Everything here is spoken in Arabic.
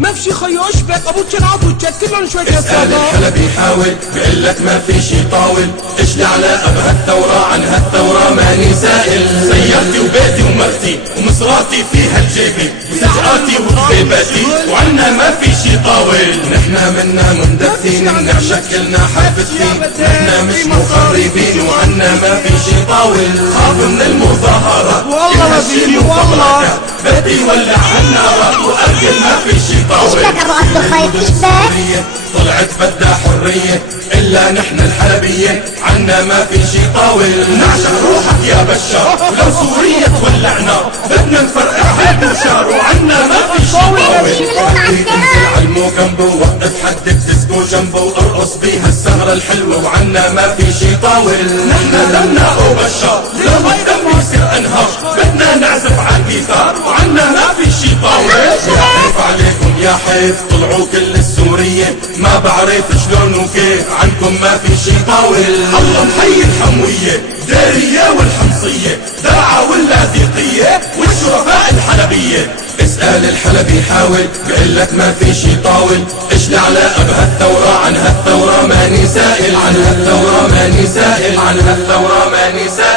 ما في شي خيوش بك ابو تشنعط وتشكلن شوية اسأل الحلبي يحاول بقلك ما في شي طاول، اشلي على ابها الثورة عن هالثورة ماني سائل. سيارتي وبيتي ومرتي ومصراتي فيها الجيبي وسجقاتي وكذيباتي وعنا ما في شي طاول. نحنا منا مندفين نعشق كلنا حرفتين، نحنا مش مخربين وعنا ما في شي طاول. خاف من المظاهرات والله ما فيني والله بدي ولع النارات وأكل ما في شي طاول. اشبك ابو عبد الخير اشبك طلعت بدها حرية إلا نحن الحلبية عنا ما في شي طاول. نعشق روحك يا بشار ولو سوريا تولعنا بدنا نفرقع هالبشار وعنا ما في شي طاول. انزل عالموكمبو وقف حدك ديسكو جنبه وارقص بيها السهرة الحلوة وعنا ما في شي طاول. نحن دمنا أبو بشار لو الدم يصير أنهار بدنا نعزف عالجيتار وعنا ما في شي طاول. يا حيف عليكم يا حيف طلعوا كل السورية ما بعرف شلون وكيف عنكم ما في شي طاول. الله محيي الحموية دارية والحمصية داعة واللاذقية والشرفاء الحلبية. اسأل الحلبي حاول بقلك ما في شي طاول، اشلي على ابها الثورة عن هالثورة ماني سائل، عن هالثورة ماني سائل، عن هالثورة ماني سائل.